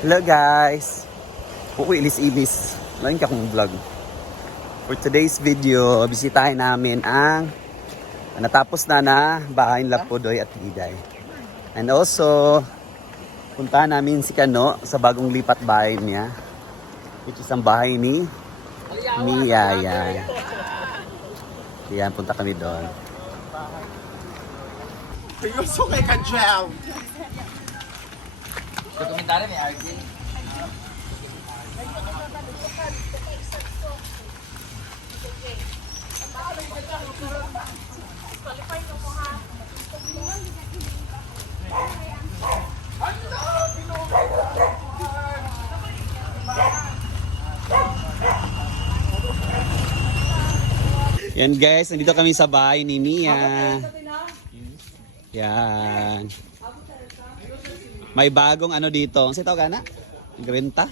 Hello guys! Kuku ilis-ilis. Lain ka kong vlog. For today's video, bisitahin namin ang natapos na bahay nila Pudoy at Diday. And also, puntahan namin si Kano sa bagong lipat bahay niya. Which is ang bahay ni Yaya. Yan, punta kami doon. Seryoso kay Kajal. Dokumentary ni RJ. Yan guys, nandito kami sa bahay ni Mia. Yan. May bagong ano dito. Ang sitaw ka na? Renta?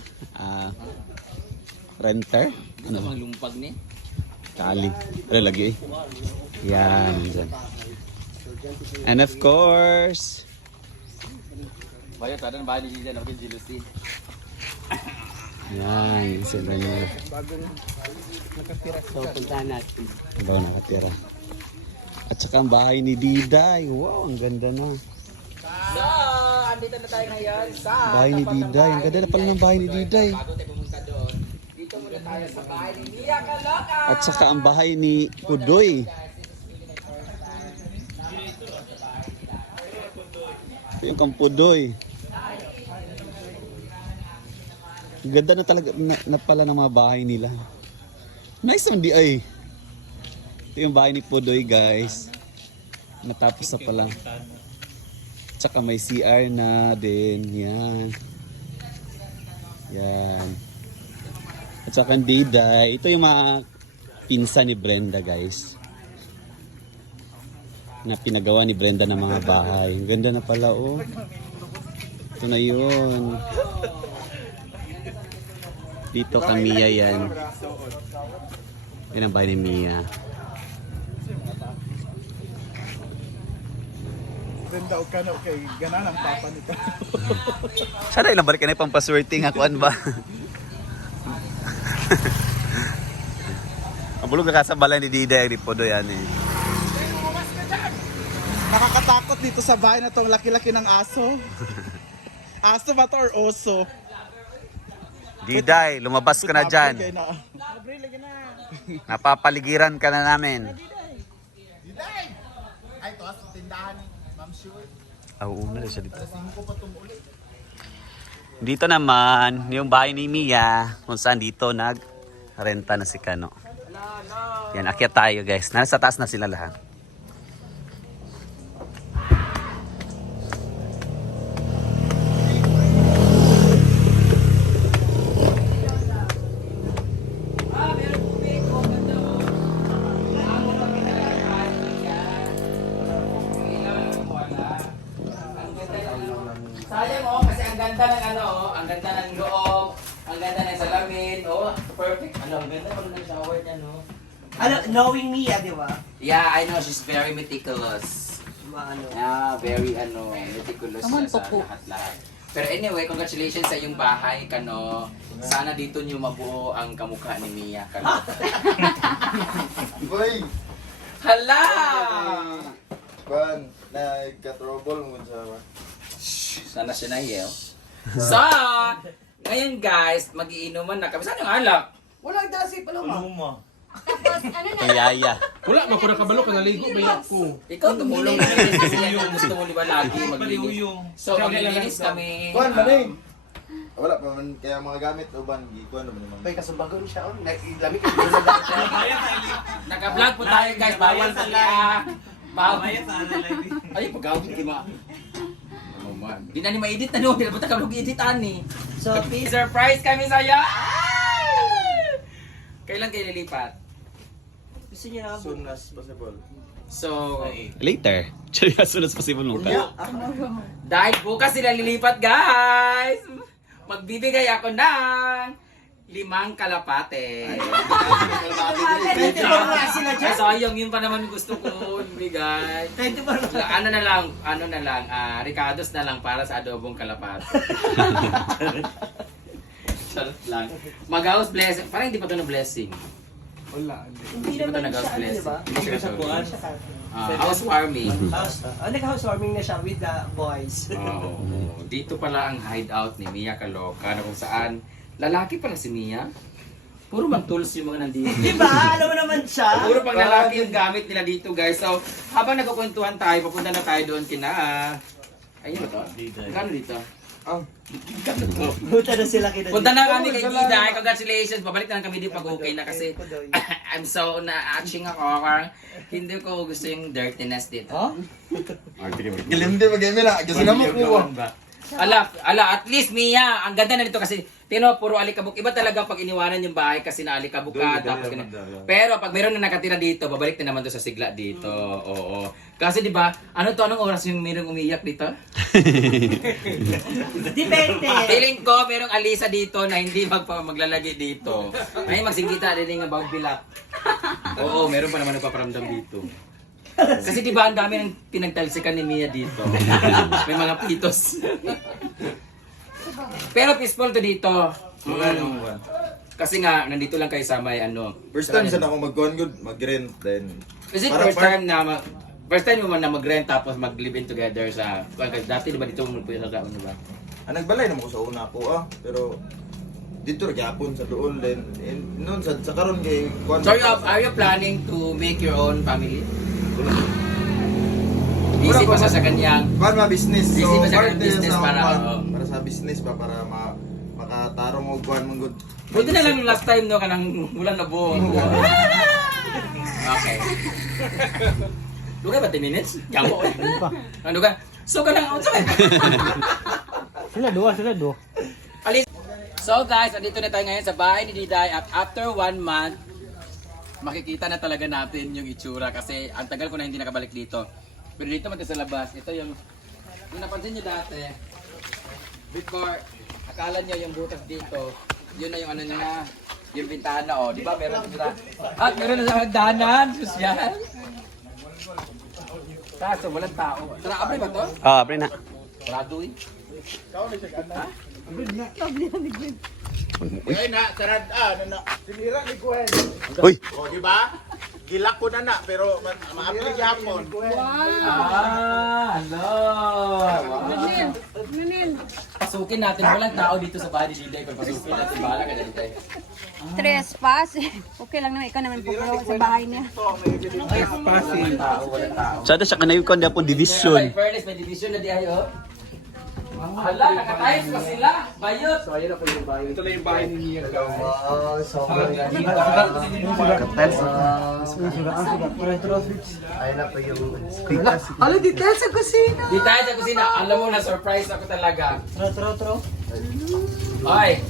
Renter? Gusto mang lumpag ni? Kali. Ano lagi eh? Yan. Dyan. And of course, Bayo tadan bahay ni Liza na jealousy. yan. Sila niya. So puntahan natin. Bago nakatira. At saka ang bahay ni Diday. Wow, ang ganda na. So, andito na tayo ngayon sa Bahay ni Diday. Ang ganda na pala ng bahay ni Diday. bago tayo pumunta doon. Dito muna tayo sa bahay ni Mia Kaloka. At saka ang bahay ni Pudoy. Ito yung kang Pudoy. Ang ganda na talaga na pala ng mga bahay nila. Nice naman di ay. Ito yung bahay ni Pudoy guys. Natapos na pala. Tsaka may CR na din. Yan. Yan. At saka ang Diday. Ito yung mga pinsan ni Brenda guys. Na pinagawa ni Brenda ng mga bahay. Ang ganda na pala oh. Ito na yun. Dito kay Mia yan. Yan ang bahay ni Mia. Ganda o kano kay ganan ang papa nito. Sana ilang balik ka na yung pampaswerting ako ba? Ang bulog na sa balay ni Diday ni Pudoy yan eh. Nakakatakot dito sa bahay na tong laki-laki ng aso. Aso ba to or oso? Diday, lumabas ka na dyan. Napapaligiran ka na namin. Diday! Ay, to sa tindahan ni Ma'am Sure. Una rin siya dito. Dito naman, yung bahay ni Mia, kung saan dito nag-renta na si Kano. Yan, akyat tayo guys. Nasa taas na sila lahat. Sayang mo kasi ang ganda ng ano, ang ganda ng loob, ang ganda ng salamin, oh, perfect. Ano, ang ganda pala ng shower niya, no? Ano, knowing Mia, di ba? Yeah, I know she's very meticulous. Ano. Yeah, very meticulous siya sa lahat-lahat. Pero anyway, congratulations sa iyong bahay, Kano. Sana dito niyo mabuo ang kamukha ni Mia, Kano. Boy! Hala! Kuan, nagka-trouble mo sa Sana siya nahiyaw. So, ngayon guys, magiinuman na kami. Saan yung alak? Walang dasi pa naman. Tapos, ano na, Ang yaya. Wala, makura kabalo ka naligo ba ako? Ikaw tumulong na rin kasi yan gusto mo di ba lagi maglinis. So, maglilinis kami. Kuan, maning! Wala pa man, kaya mga gamit uban, kuan naman naman. May kasumbagon siya, oh. Lamig Naka-vlog po tayo guys, bawal sa liya. Bawal. Ay, pag-awit kay ma. Oh man. Di na ni ma-edit na no, di na ba tagalog edit ani. So, please, Surprise kami sa'yo! Kailan kayo lilipat? gusto niyo na Soon as possible. So, Later. Actually, as soon as possible nung ka. dahil bukas sila lilipat guys! Magbibigay ako ng 5 kalapate. sila dyan. Sayang yun pa naman gusto ko ibigay. 24 Ano na lang, ricados na lang para sa adobong kalapate. Charot lang. Mag-house blessing. Parang hindi pa ito na blessing. Hindi Hindi pa ito naman nag-house siya, ano, blessing. diba? Hindi siya Siya nag-house siya ka. housewarming. Nag-housewarming na siya with the boys. Oo. Dito pala ang hideout ni Mia Kaloka na kung saan lalaki pala si Mia. Puro mag-tools yung mga nandito. Diba? Alam mo naman siya. Puro pang lalaki yung gamit nila dito guys. So habang nagkukwentuhan tayo, papunta na tayo doon kina... ayun ba to? Gano'n dito? Buta na sila kita. Punta na kami kay Dida. Congratulations. Pabalik na lang kami din pag okay na kasi I'm so na-atching ako. Parang hindi ko gusto yung dirtiness dito. Galim din mag-eme na. Kasi naman po. Ala, at least Mia, ang ganda na nito kasi tino puro alikabok. Iba talaga pag iniwanan yung bahay kasi naalikabok ka tapos ganun. Pero pag meron na nakatira dito, babalik na naman doon sa sigla dito. Oo. Kasi 'di ba? Anong oras yung merong umiyak dito? Depende. Feeling ko merong alisa dito na hindi maglalagay dito. Ay magsingkita din ng about bilak. Oo, meron pa naman nagpaparamdam dito. Kasi di ba ang dami ng pinagtalsikan ni Mia dito. May mga pitos. Pero peaceful to dito. Kasi nga, nandito lang kayo sa may ano. First time saan ako mag-go good, mag-rent, then... Is it Para first time na first time mo man na mag-rent tapos mag-live in together sa... Dati di ba dito mo sa daan di ba? Nagbalay naman ko sa una po pero... Dito nagyapon sa doon, then... Noon, sa karon kay... So are you planning to make your own family? Busy pa sa kanyang... Para business. Busy pa sa part kanyang business sa- para... para sa business ba, para makatarong o kuhan mong good. Buti na lang yung last time no, kanang ulan na buong. Okay. Luga ba 10 minutes? Yamo. Ano ka? So ka lang outside. Sila dua. Alis. So guys, andito na tayo ngayon sa bahay ni Diday at after 1 month, makikita na talaga natin yung itsura kasi ang tagal ko na hindi nakabalik dito. Pero dito man tayo sa labas, ito yung napansin nyo dati, before, akala nyo yung butas dito, yun na yung ano niya, yung bintana o, di ba meron na at meron na sa hagdanan, sosyal. Kaso walang tao. Tara, abre ba to? Pre na. Sarado eh. Ay na, sarad na. Sinira ni Gwen. Uy! O, di ba? Gilak ko na pero ma-apply yapon. Hello! Pasukin natin, walang tao dito sa bahay ni Diday. Pag pasukin natin, bahala ka na Diday. Trespass. Okay lang naman, ikaw naman po sa bahay niya. Walang tao. Sada siya kanayon ko na po Meron division. tayo furnace, may division na di ayo. Hala, nakatayos pa sila. Bayot. So, ayun na po yung bahay. Ito na yung bahay ni Nia. Oh, sobrang ganda. Ayun na po yung speakers. Ano dito sa kusina? Di tayo sa kusina. Alam mo na surprise ako talaga. Tro. Ay,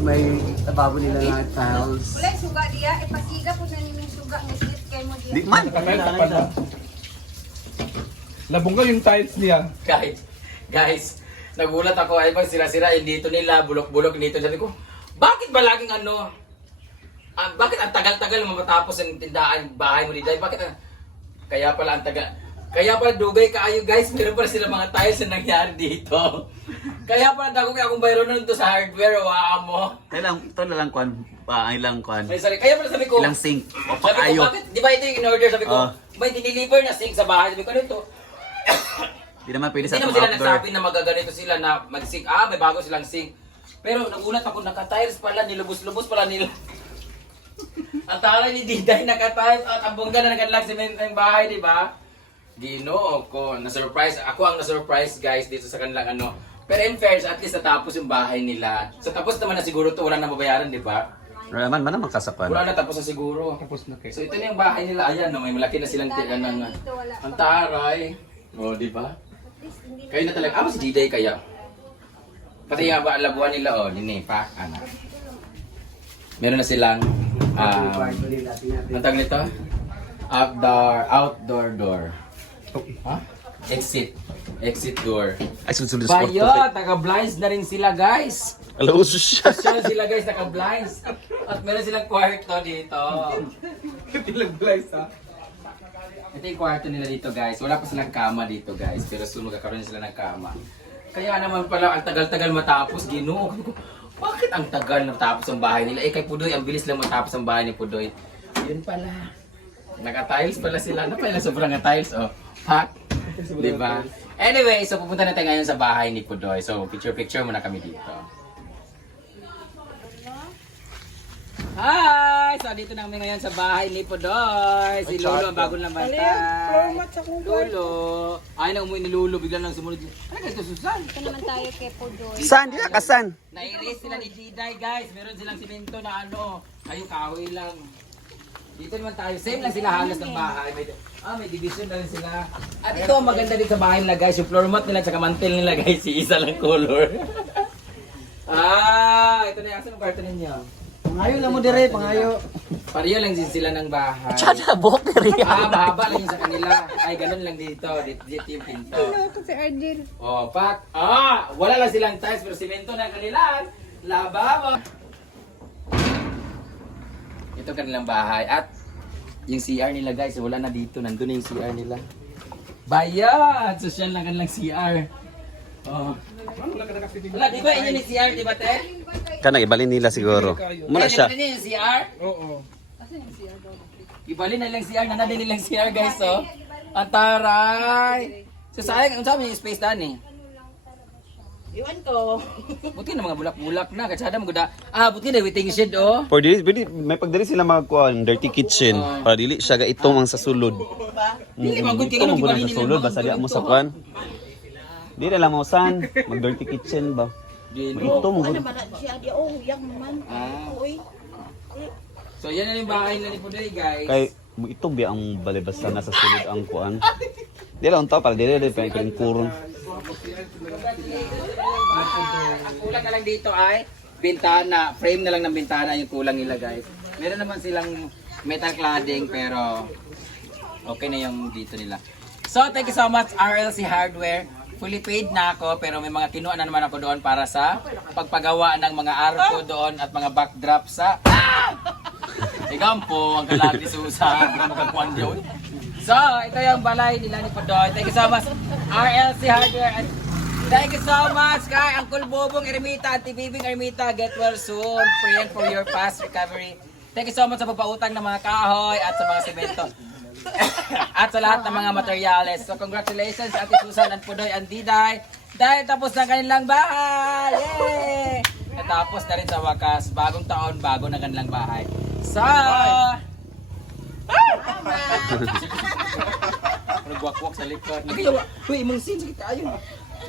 May lababo nila na tiles. Wala, suga diya. Ipasiga po na niyo yung suga. Nasit kayo mo diya. Di man! Labong ka yung tiles niya. guys, nagulat ako. Ay bang sira-sira dito nila, bulok-bulok dito. Sabi ko, bakit ba laging ano? Bakit ang tagal-tagal mo matapos ang tindahan, bahay mo dito? Bakit kaya pala ang tagal. Kaya pala dugay kaayo guys, meron pala sila mga tiles na nangyari dito. Kaya pala dako kaya akong bayro nun to sa hardware, waa mo. Ito na lang kwan. Ilang kwan. Ay, sorry. Kaya pala sabi ko, Ilang sink. O sabi ko, paayo. bakit? Di ba ito yung in-order? Sabi ko, may diniliver na sink sa bahay. Sabi ko, ano ito? Di naman pwede Hindi sa naman sila outdoor. nagsabi na magaganito sila na mag-sink. May bago silang sink. Pero nagulat ako, naka-tiles pala, nilubos-lubos pala nila. Ang taray ni Diday naka-tiles at ang bongga na nag-unlock sa bahay, di ba? Ginoo ko, na-surprise. Ako ang na-surprise guys dito sa kanilang ano. Pero in fairness, at least natapos yung bahay nila. So tapos naman na siguro to, wala na mabayaran, di ba? Man naman kasapan. Wala na, tapos na siguro. Tapos na kayo. So ito na yung bahay nila. Ayan, no, may malaki na silang tiyan ng ang taray. O, di ba? Kayo na talaga. Si Diday kaya. Pati nga ba, labuan nila, nini, pa, ano. Meron na silang, ang tawag nito? Outdoor door. Ha? Exit. exit door. Ay, sunod-sunod sport. Bayo, taga-blinds na rin sila guys. Hello, siya. Social sila guys, naka-blinds. At meron silang kwarto dito. Ito yung kwarto nila dito guys. Wala pa silang kama dito guys. Pero soon magkakaroon sila ng kama. Kaya naman pala, ang tagal-tagal matapos, Ginoo. Bakit ang tagal natapos ang bahay nila? Eh kay Pudoy, ang bilis lang matapos ang bahay ni Pudoy. Yun pala. Naka-tiles pala sila. Ano pala sobrang na-tiles, oh. Ha? Diba? Anyway, so pupunta na tayo ngayon sa bahay ni Pudoy. So, picture-picture muna kami dito. Hi! So, dito na kami ngayon sa bahay ni Pudoy. Si Lolo, ang bagong lamantay. Lolo. Ay, na umuwi ni Lolo. Bigla lang sumunod. Ano ka ito, Susan? Ito naman tayo kay Pudoy. Saan? Di na kasan? Na-erase sila ni Diday, guys. Meron silang simento na ano. Ayun, kahoy lang. Dito naman tayo. Same lang sila halos ng bahay. May division na rin sila. At ito ang maganda dito sa bahay nila, guys. Yung floor mat nila at mantel nila, guys. Si isa lang color. Ito na yung asan ang kwarto ninyo. Pangayo lang mo dire, pangayo. Pareho lang din sila ng bahay. Chada, buhok na rin. Mahaba lang yung sa kanila. Ay, ganun lang dito. Dito yung pinto. Ako si Ardil. Oh, wala lang silang tiles pero simento na kanila. Lababo. Ito kanilang bahay. At yung CR nila guys, wala na dito. Nandun na yung CR nila. Bayad! Social lang kanilang CR. Oh. Wala, di ba inyo ni CR, di ba te? Kana, ibalin nila siguro. Muna siya. Di ba yung CR? Oo. Ibalin na nilang CR, nanadin nilang CR guys, oh. Ang taray! So sayang, ang sabi yung space daan eh. Iwan ko. Buti na mga bulak-bulak na, katsada mo guda. Buti na waiting shed, oh. For this, may pagdali sila magkuhan, dirty kitchen. Para dili siya ga itong ang sa sulod. Dili, magod Ito kayo mo nung sa ibalin sulod, nila. basta di mo sa kuhan. Di na lang mo san, mag dirty kitchen ba? Ito mo. Ano ba na siya? Di yang man. Uy. So yan na yung bahay nila ni Pudoy, guys. Kay mo ito biya ang balibasa na sa sulod ang kuhan. Di lang to para dili pa yung kuron. Ang kulang na lang dito ay bintana. Frame na lang ng bintana yung kulang nila, guys. Meron naman silang metal cladding pero okay na yung dito nila. So thank you so much RLC Hardware. Fully paid na ako pero may mga kinuha na naman ako doon para sa pagpagawa ng mga arko doon at mga backdrop sa... Ikaw po, ang kalati Susan. Hindi ka makakuhan doon. So, ito yung balay nila ni Pudoy. Thank you so much RLC Hardware. And thank you so much kay Uncle Bobong Ermita, Auntie Bibing Ermita. Get well soon. Praying for your fast recovery. Thank you so much sa pagpautang ng mga kahoy at sa mga semento. At sa lahat ng mga materyales. So congratulations Ate Susan and Pudoy and Diday. Dahil tapos na kanilang bahay. Yay! Natapos na rin sa wakas. Bagong taon, bago na kanilang bahay. So... Nagwakwak sa likod. Uy, imong sin, sakit tayo.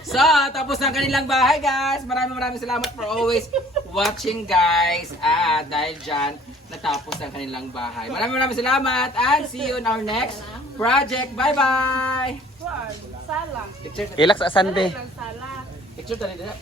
So, tapos na kanilang bahay guys. Maraming salamat for always watching guys. Dahil dyan, natapos ang kanilang bahay. Maraming salamat and see you in our next project. Bye-bye! Sala. Relax sa Sunday. Sala. Picture tayo dito.